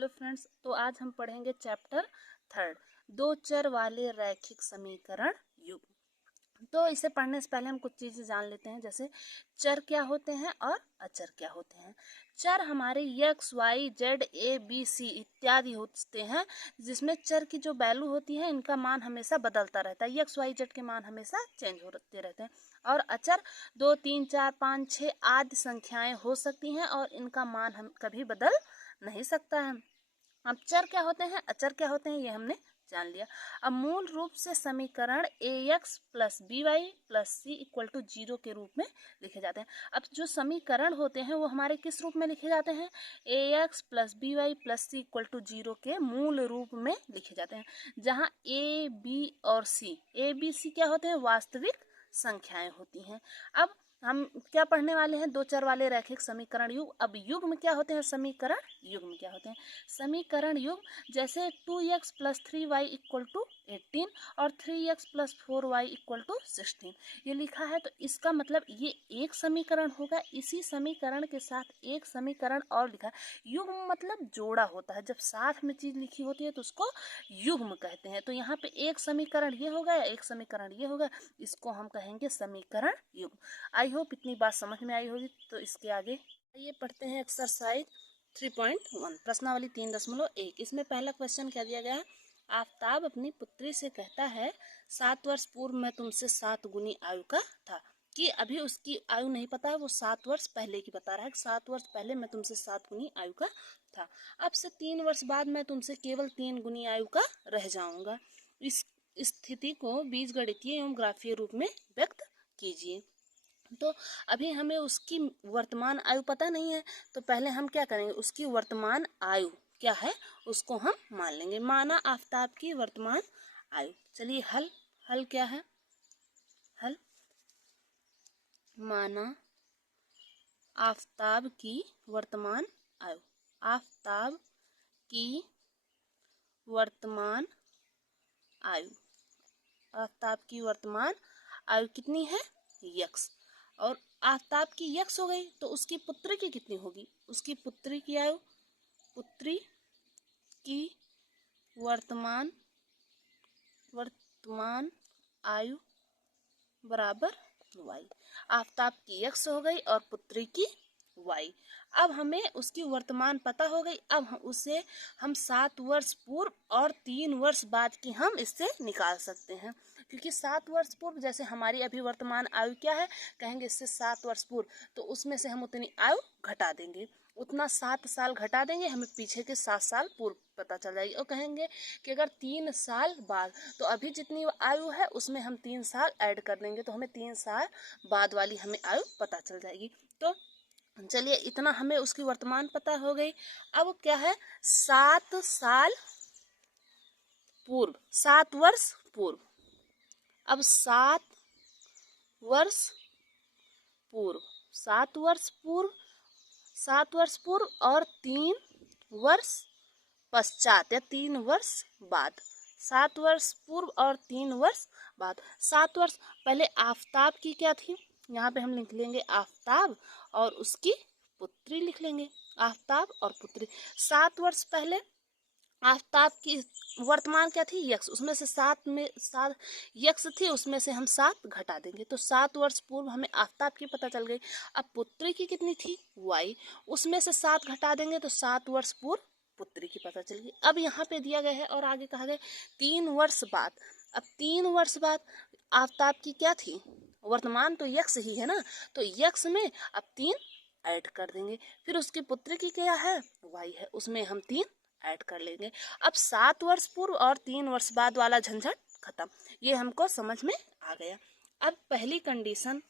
Hello friends, तो आज हम पढ़ेंगे चैप्टर 3 दो चर वाले रैखिक समीकरण युग्म। तो इसे पढ़ने से पहले हम कुछ चीजें जान लेते हैं, जैसे चर क्या होते हैं और अचर क्या होते हैं। चर हमारे x, y, z, a, b, c इत्यादि होते हैं, जिसमें चर की जो वैल्यू होती है इनका मान हमेशा बदलता रहता है। x, y, z के मान हमेशा चेंज होते रहते हैं। और अचर 2, 3, 4, 5, 6 आदि संख्याएं हो सकती हैं और इनका मान हम कभी बदल नहीं सकता है। अब चर क्या होते हैं, अचर क्या होते हैं, ये हमने जान लिया। अब मूल रूप से समीकरण ax plus b y plus c equal to 0 के रूप में लिखे जाते हैं। अब जो समीकरण होते हैं वो हमारे किस रूप में लिखे जाते हैं, ax plus b y plus c equal to 0 के मूल रूप में लिखे जाते हैं, जहाँ a, b और c, a, b, c क्या होते हैं, वास्तविक संख्याएं होती हैं। अब हम क्या पढ़ने वाले हैं, दो चर वाले रैखिक समीकरण युग्म। अब युग्म क्या होते हैं, समीकरण युग्म क्या होते हैं। समीकरण युग्म जैसे 2x plus 3y equal to 18 और 3x plus 4y equal to 16 ये लिखा है, तो इसका मतलब ये एक समीकरण होगा। इसी समीकरण के साथ एक समीकरण और लिखा है। युग्म मतलब जोड़ा होता है, जब साथ में चीज लिखी होती है तो उसको युग्म कहते हैं। तो यहाँ पे एक समीकरण ये होगा या एक समीकरण ये होगा, इसको हम कहेंगे समीकरण युग्म। आई होप इतनी बात समझ में आई होगी। तो इसके आगे आइए पढ़ते हैं एक्सरसाइज 3.1 प्रश्नावली 3.1। इसमें पहला क्वेश्चन क्या दिया गया है, आफताब अपनी पुत्री से कहता है 7 वर्ष पूर्व मैं तुमसे 7 गुनी आयु का था। कि अभी उसकी आयु नहीं पता है, वो 7 वर्ष पहले की बता रहा है कि 7 वर्ष पहले मैं तुमसे 7 गुनी आयु का था। अब से 3 वर्ष बाद मैं तुमसे केवल 3 गुनी आयु का रह जाऊंगा। इस स्थिति को बीजगणितीय एवं ग्राफीय रूप में व्यक्त कीजिए। तो अभी हमें उसकी वर्तमान आयु पता नहीं है, तो पहले हम क्या करेंगे, उसकी वर्तमान आयु क्या है उसको हम मान लेंगे। माना आफताब की वर्तमान आयु। चलिए हल क्या है, हल माना आफताब की वर्तमान आयु। आफताब की वर्तमान आयु, आफताब की वर्तमान आयु कितनी है, x। और आफताब की x हो गई, तो उसकी पुत्री की कितनी होगी, उसकी पुत्री की आयु, पुत्री की वर्तमान आयु बराबर y। आफताब की x हो गई और पुत्री की y। अब हमें उसकी वर्तमान पता हो गई। अब हम 7 वर्ष पूर्व और 3 वर्ष बाद की हम इससे निकाल सकते हैं, क्योंकि 7 वर्ष पूर्व जैसे हमारी अभी वर्तमान आयु क्या है, कहेंगे इससे 7 वर्ष पूर्व, तो उसमें से हम उतनी आयु घटा देंगे, उतना 7 साल घटा देंगे, हमें पीछे के 7 साल पूर्व पता चल जाएगी। और कहेंगे कि अगर 3 साल बाद, तो अभी जितनी आयु है उसमें हम 3 साल ऐड कर देंगे, तो हमें 3 साल बाद वाली हमें आयु पता चल जाएगी। तो चलिए इतना हमें उसकी वर्तमान पता हो गई। अब क्या है, 7 साल पूर्व, 7 वर्ष पूर्व। अब 7 वर्ष पूर्व, 7 वर्ष पूर्व, 7 वर्ष पूर्व और 3 वर्ष पश्चात या 3 वर्ष बाद, 7 वर्ष पूर्व और 3 वर्ष बाद। 7 वर्ष पहले आफताब की क्या थी, यहाँ पे हम लिख लेंगे आफताब और उसकी पुत्री लिख लेंगे, आफताब और पुत्री। 7 वर्ष पहले आफताब की वर्तमान क्या थी, यक्स, उसमें से 7 यक्स थी, उसमें से हम 7 घटा देंगे, तो 7 वर्ष पूर्व हमें आफताब की पता चल गई। अब पुत्री की कितनी थी, वाई, उसमें से 7 घटा देंगे तो 7 वर्ष पूर्व पुत्री की पता चल गई। अब यहाँ पे दिया गया है और आगे कहा गया 3 वर्ष बाद। अब 3 वर्ष बाद आफताब की क्या थी, वर्तमान तो यक्स ही है ना, तो यक्स में अब 3 ऐड कर देंगे। फिर उसकी पुत्री की क्या है, वाई है, उसमें हम 3 ऐड कर लेंगे। अब 7 वर्ष पूर्व और 3 वर्ष बाद वाला झंझट खत्म, ये हमको समझ में आ गया। अब पहली कंडीशन,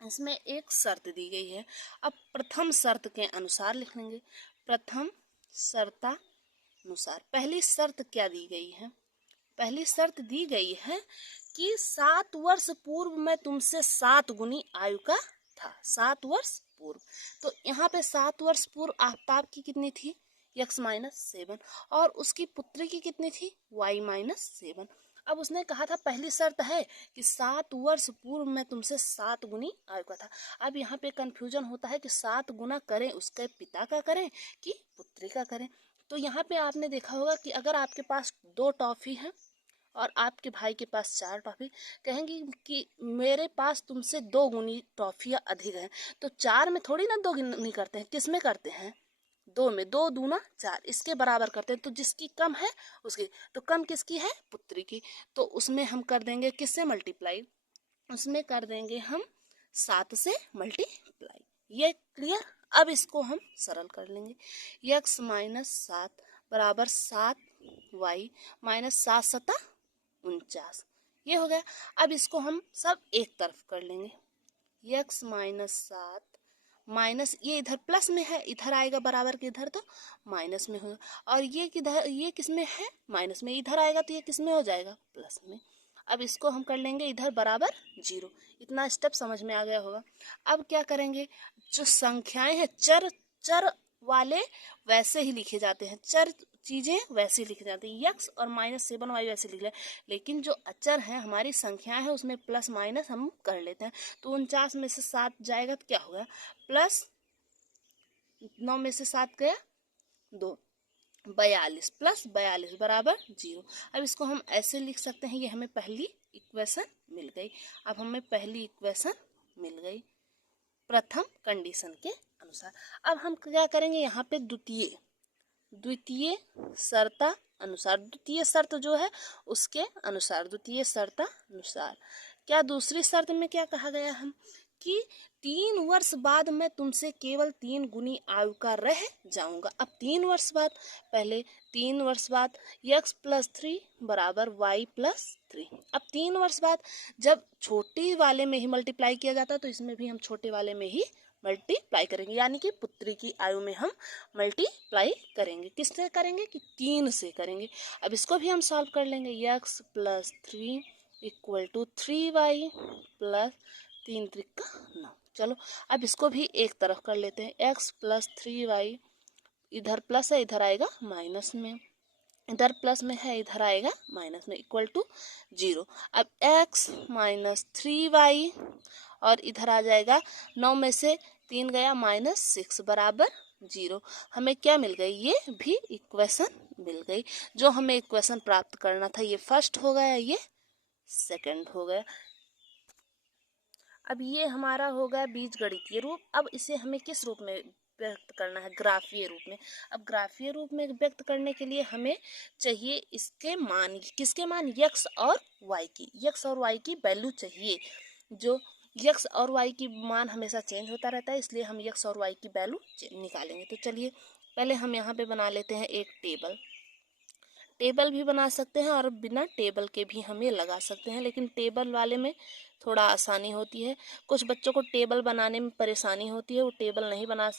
इसमें एक शर्त दी गई है। अब प्रथम शर्त के अनुसार लिख लेंगे, प्रथम शर्तानुसार। पहली शर्त क्या दी गई है, पहली शर्त दी गई है कि 7 वर्ष पूर्व मैं तुमसे 7 गुनी आयु का था, 7 वर्ष पूर्व। तो यहाँ पे 7 वर्ष पूर्व आफताब की कितनी थी, x-7, और उसकी पुत्री की कितनी थी, y-7। अब उसने कहा था पहली शर्त है कि 7 वर्ष पूर्व मैं तुमसे 7 गुनी आयु का था। अब यहाँ पे कंफ्यूजन होता है कि 7 गुना करें उसके पिता का करें कि पुत्री का करें। तो यहाँ पे आपने देखा होगा कि अगर आपके पास 2 टॉफ़ी है और आपके भाई के पास 4 टॉफ़ी, कहेंगे कि मेरे पास तुमसे 2 गुनी टॉफ़ियाँ अधिक हैं, तो 4 में थोड़ी ना 2 गुनी करते हैं, किस में करते हैं? 2 में, 2 दूना 4, इसके बराबर करते हैं। तो जिसकी कम है उसकी, तो कम किसकी है? पुत्री की। तो उसमें हम कर देंगे किससे मल्टीप्लाई? उसमें कर देंगे हम 7 से मल्टीप्लाई। ये क्लियर? अब इसको हम सरल कर लेंगे। x माइनस 7 बराबर 7y माइनस 7 सता 49, ये हो गया। अब इसको हम सब एक तरफ कर लेंगे। x माइनस 7 माइनस, ये इधर प्लस में है, इधर आएगा बराबर के इधर, तो माइनस में होगा। और ये किधर, ये किस में है? माइनस में। इधर आएगा तो ये किस में हो जाएगा? प्लस में। अब इसको हम कर लेंगे इधर बराबर 0। इतना स्टेप समझ में आ गया होगा। अब क्या करेंगे? जो संख्याएं हैं, चर चर वाले वैसे ही लिखे जाते हैं, चर चीज़ें वैसे ही लिखी जाती हैं। x और -7y वैसे लिख ले, लेकिन जो अचर हैं, हमारी संख्याएं हैं, उसमें प्लस माइनस हम कर लेते हैं। तो 49 में से 7 जाएगा तो क्या होगा? प्लस 9 में से 7 गया 2, 42 प्लस 42 बराबर 0। अब इसको हम ऐसे लिख सकते हैं, ये हमें पहली इक्वेशन मिल गई। अब हमें पहली इक्वेशन मिल गई प्रथम कंडीशन के अनुसार। अब हम क्या करेंगे? यहाँ पे द्वितीय शर्त अनुसार, द्वितीय शर्त जो है उसके अनुसार, द्वितीय शर्त अनुसार क्या, दूसरी शर्त में क्या कहा गया हम कि 3 वर्ष बाद मैं तुमसे केवल 3 गुनी आयु का रह जाऊंगा। अब 3 वर्ष बाद, पहले 3 वर्ष बाद x प्लस 3 बराबर y प्लस 3। अब 3 वर्ष बाद जब छोटी वाले में ही मल्टीप्लाई किया जाता है, तो इसमें भी हम छोटे वाले में ही मल्टीप्लाई करेंगे, यानी कि पुत्री की आयु में हम मल्टीप्लाई करेंगे। किससे करेंगे? कि 3 से करेंगे। अब इसको भी हम सॉल्व कर लेंगे। x plus 3 equal to 3y plus 3 त्रिका 9। चलो अब इसको भी एक तरफ कर लेते हैं। x प्लस 3y, इधर प्लस है, इधर आएगा माइनस में, इधर प्लस में है, इधर आएगा माइनस में, इक्वल टू 0। अब x माइनस 3y और इधर आ जाएगा 9 में से 3 गया -6 बराबर 0। हमें क्या मिल गई? ये भी इक्वेशन मिल गई। जो हमें इक्वेशन प्राप्त करना था, ये फर्स्ट हो गया, ये सेकंड हो गया। अब ये हमारा हो गया बीजगणितीय रूप। अब इसे हमें किस रूप में व्यक्त करना है? ग्राफीय रूप में। अब ग्राफीय रूप में व्यक्त करने के लिए हमें चाहिए इसके मान, किसके मान? x और y की, x और y की वैल्यू चाहिए। जो x और y की मान हमेशा चेंज होता रहता है, इसलिए हम x और y की वैल्यू निकालेंगे। तो चलिए पहले हम यहाँ पे बना लेते हैं एक टेबल भी बना सकते हैं और बिना टेबल के भी हम ये लगा सकते हैं, लेकिन टेबल वाले में थोड़ा आसानी होती है। कुछ बच्चों को टेबल बनाने में परेशानी होती है, वो टेबल नहीं बना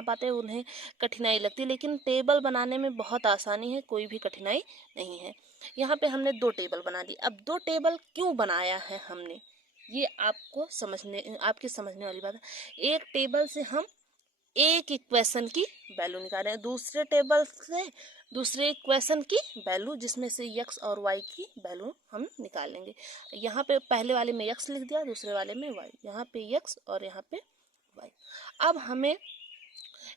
पाते, उन्हें कठिनाई लगती है, लेकिन टेबल बनाने में बहुत आसानी है, कोई भी कठिनाई नहीं है। यहाँ पे हमने 2 टेबल बना दी। अब 2 टेबल क्यों बनाया है हमने, ये आपके समझने वाली बात है। एक टेबल से हम एक इक्वेशन की वैल्यू निकालें, दूसरे टेबल से दूसरे इक्वेशन की वैल्यू, जिसमें से x और y की वैल्यू हम निकालेंगे। यहाँ पे पहले वाले में x लिख दिया, दूसरे वाले में y, यहाँ पे x और यहाँ पे y। अब हमें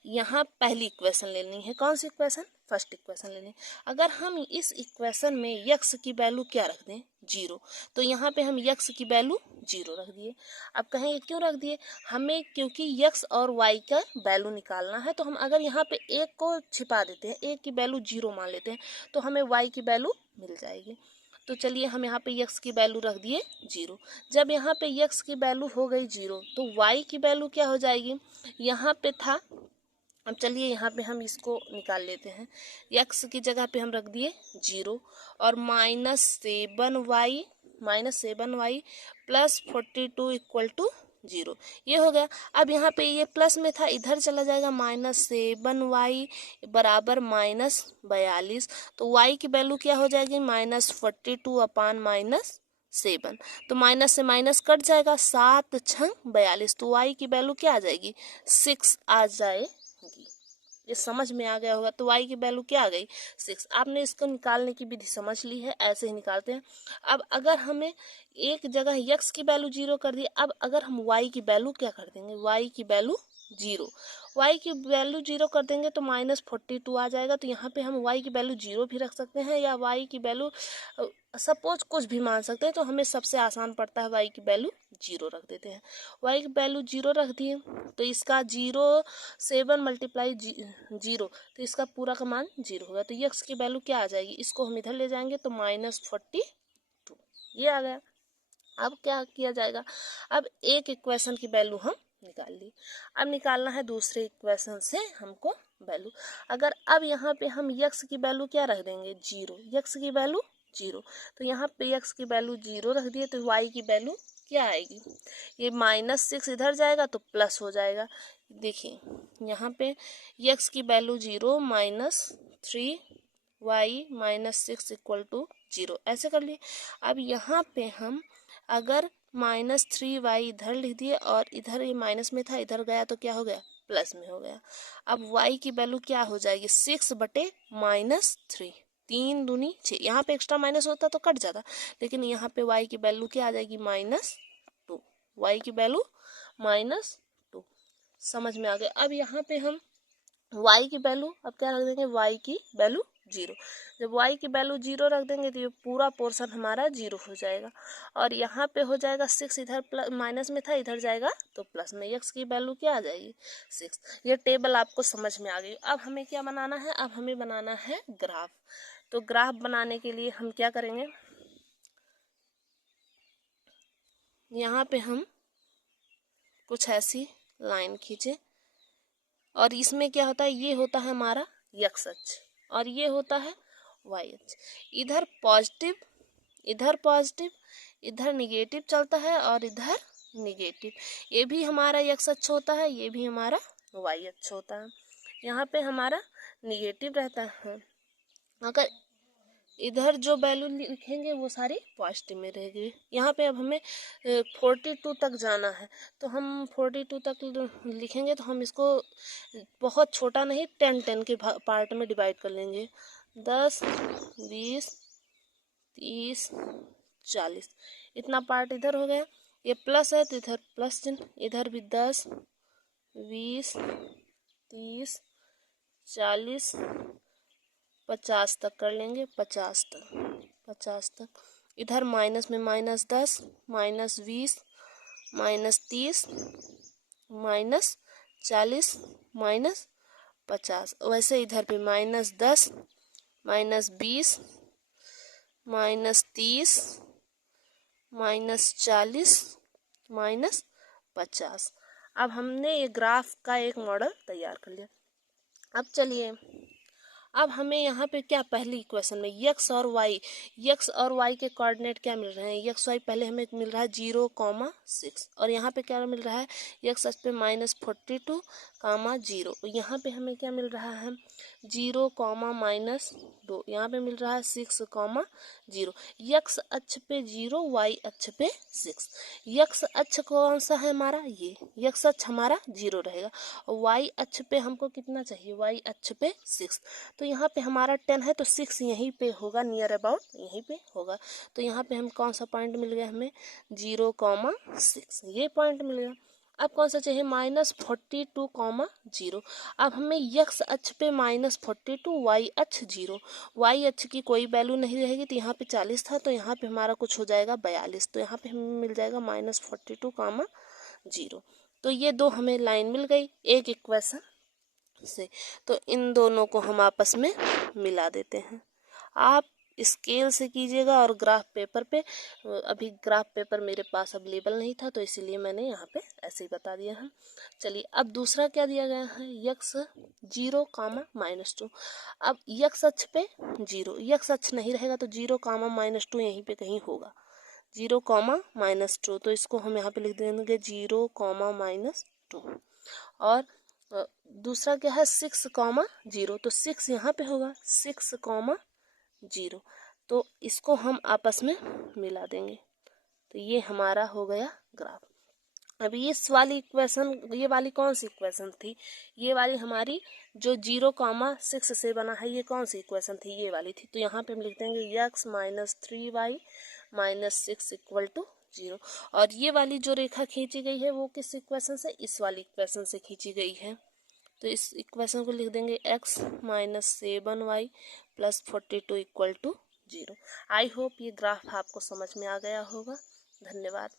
यहाँ पहली इक्वेशन लेनी है। कौन सी इक्वेशन? फर्स्ट इक्वेशन लेनी है। अगर हम इस इक्वेशन में x की वैल्यू क्या रख दें? 0, तो यहाँ पे हम x की वैल्यू 0 रख दिए। अब कहेंगे क्यों रख दिए? हमें क्योंकि x और y का वैल्यू निकालना है, तो हम अगर यहाँ पे एक को छिपा देते हैं, एक की वैल्यू 0 मान लेते हैं, तो हमें y की वैल्यू मिल जाएगी। तो चलिए हम यहाँ पे x की वैल्यू रख दिए 0। जब यहाँ पे x की वैल्यू हो गई 0, तो y की वैल्यू क्या हो जाएगी? यहाँ पे था, अब चलिए यहाँ पे हम इसको निकाल लेते हैं। x की जगह पे हम रख दिए 0 और -7y प्लस 42 इक्वल टू 0, ये हो गया। अब यहाँ पे ये प्लस में था, इधर चला जाएगा, -7y बराबर -42, तो y की वैल्यू क्या हो जाएगी? -42 अपान -7, तो माइनस से माइनस कट जाएगा, 7 6 42, तो y की वैल्यू क्या आ जाएगी? 6 आ जाएगी। ये समझ में आ गया होगा। तो y की वैल्यू क्या आ गई? 6। आपने इसको निकालने की विधि समझ ली है, ऐसे ही निकालते हैं। अब अगर हमें एक जगह x की वैल्यू 0 कर दी, अब अगर हम y की वैल्यू क्या कर देंगे? y की वैल्यू जीरो, y की वैल्यू जीरो कर देंगे तो -42 आ जाएगा। तो यहाँ पे हम y की वैल्यू जीरो भी रख सकते हैं या y की वैल्यू सपोज कुछ भी मान सकते हैं। तो हमें सबसे आसान पड़ता है y की वैल्यू जीरो रख देते हैं। y की वैल्यू जीरो रख दिए तो इसका 7 मल्टीप्लाई जीरो, तो इसका पूरा का मान जीरो होगा। तो x की वैल्यू क्या आ जाएगी, इसको हम इधर ले जाएंगे तो -42 ये आ गया। अब क्या किया जाएगा, अब एक इक्वेशन की वैल्यू हम निकाल ली, अब निकालना है दूसरे इक्वेशन से हमको वैल्यू। अगर अब यहाँ पे हम x की वैल्यू क्या रख देंगे, जीरो, x की वैल्यू जीरो, तो यहाँ पे x की वैल्यू जीरो रख दिए तो y की वैल्यू क्या आएगी, ये -6 इधर जाएगा तो प्लस हो जाएगा। देखिए यहाँ पे x की value zero -3 y -6 equal to zero, ऐसे कर लिए। अब यहाँ पे हम अगर -3y इधर लिख दिए और इधर ये माइनस में था, इधर गया तो क्या हो गया, प्लस में हो गया। अब y की वैल्यू क्या हो जाएगी, 6/-3, 3 दूनी 6, यहाँ पे एक्स्ट्रा माइनस होता तो कट जाता, लेकिन यहाँ पे y की वैल्यू क्या आ जाएगी, -2, y की वैल्यू -2, समझ में आ गया। अब यहाँ पे हम y की वैल्यू अब क्या रख देंगे, y की वैल्यू जीरो, जब y की वैल्यू जीरो रख देंगे तो ये पूरा पोर्शन हमारा जीरो हो जाएगा। और यहाँ पे हो जाएगा 6, इधर प्लस माइनस में था, इधर जाएगा तो प्लस में, x की वैल्यू क्या आ जाएगी 6। ये टेबल आपको समझ में आ गई। अब हमें क्या बनाना है, अब हमें बनाना है ग्राफ। तो ग्राफ बनाने के लिए हम क्या करेंगे, यहाँ पे हम कुछ ऐसी लाइन खींचे और इसमें क्या होता है, ये होता है हमारा x अक्ष और ये होता है y अक्ष। इधर पॉजिटिव, इधर पॉजिटिव, इधर निगेटिव चलता है और इधर निगेटिव, ये भी हमारा x अक्ष होता है, ये भी हमारा y अक्ष होता है। यहाँ पे हमारा निगेटिव रहता है, अगर इधर जो वैल्यू लिखेंगे वो सारी पॉजिटिव में रहेगी। यहाँ पे अब हमें 42 तक जाना है, तो हम 42 तक लिखेंगे तो हम इसको बहुत छोटा नहीं 10 के पार्ट में डिवाइड कर लेंगे, 10, 20, 30, 40, इतना पार्ट इधर हो गया। ये प्लस है तो इधर प्लस चिन्ह, इधर भी 10, 20, 30, 40, 50 तक कर लेंगे, 50 तक। इधर माइनस में -10, -20, -30, -40, -50, वैसे इधर भी -10, -20, -30, -40, -50। अब हमने ये ग्राफ का एक मॉडल तैयार कर लिया। अब चलिए, अब हमें यहाँ पे क्या, पहली इक्वेशन में x और y के कोऑर्डिनेट क्या मिल रहे हैं, x y पहले हमें मिल रहा है 0,6 और यहाँ पे क्या मिल रहा है, x अक्ष पे -42, 0, यहाँ पे हमें क्या मिल रहा है 0,-2, यहाँ पे मिल रहा है 6,0। x अक्ष पे 0, y अक्ष पे 6। x अक्ष कौन सा है हमारा, ये x अक्ष हमारा 0 रहेगा और y अक्ष पे हमको कितना चाहिए, y अक्ष पे 6। तो यहाँ पे हमारा 10 है तो 6 यहीं पे होगा, नियर अबाउट यहीं पे होगा। तो यहाँ पे हम कौन सा पॉइंट मिल गया, हमें 0,6, ये पॉइंट मिल गया। अब कौन सा चाहिए, -42, 0। अब हमें x अक्ष पे -42, y अक्ष 0, y अक्ष की कोई वैल्यू नहीं रहेगी, तो यहाँ पे 40 था तो यहाँ पे हमारा कुछ हो जाएगा 42, तो यहाँ पे हमें मिल जाएगा -42, 0। तो ये दो हमें लाइन मिल गई एक इक्वेशन से, तो इन दोनों को हम आपस में मिला देते हैं। आप स्केल से कीजिएगा और ग्राफ पेपर पे, अभी ग्राफ पेपर मेरे पास अवेलेबल नहीं था तो इसीलिए मैंने यहाँ पे ऐसे ही बता दिया है। चलिए अब दूसरा क्या दिया गया है, x 0, -2। अब x अक्ष पे 0, x अक्ष नहीं रहेगा तो 0, -2 यहीं पे कहीं होगा, 0, -2, तो इसको हम यहाँ पे लिख देंगे 0, -2। और दूसरा क्या है 6, 0, तो 6 यहाँ पे होगा, 6, 0, तो इसको हम आपस में मिला देंगे, तो ये हमारा हो गया ग्राफ। अभी इस वाली इक्वेशन, ये वाली कौन सी इक्वेशन थी, ये वाली हमारी जो 0,6 से बना है, ये कौन सी इक्वेशन थी, ये वाली थी। तो यहाँ पे हम लिख देंगे x -3y -6 = 0। और ये वाली जो रेखा खींची गई है वो किस इक्वेशन से, इस वाली इक्वेशन से खींची गई है। तो इस इक्वेशन को लिख देंगे x minus 7y plus 42 equal to 0। I hope ये ग्राफ आपको समझ में आ गया होगा। धन्यवाद।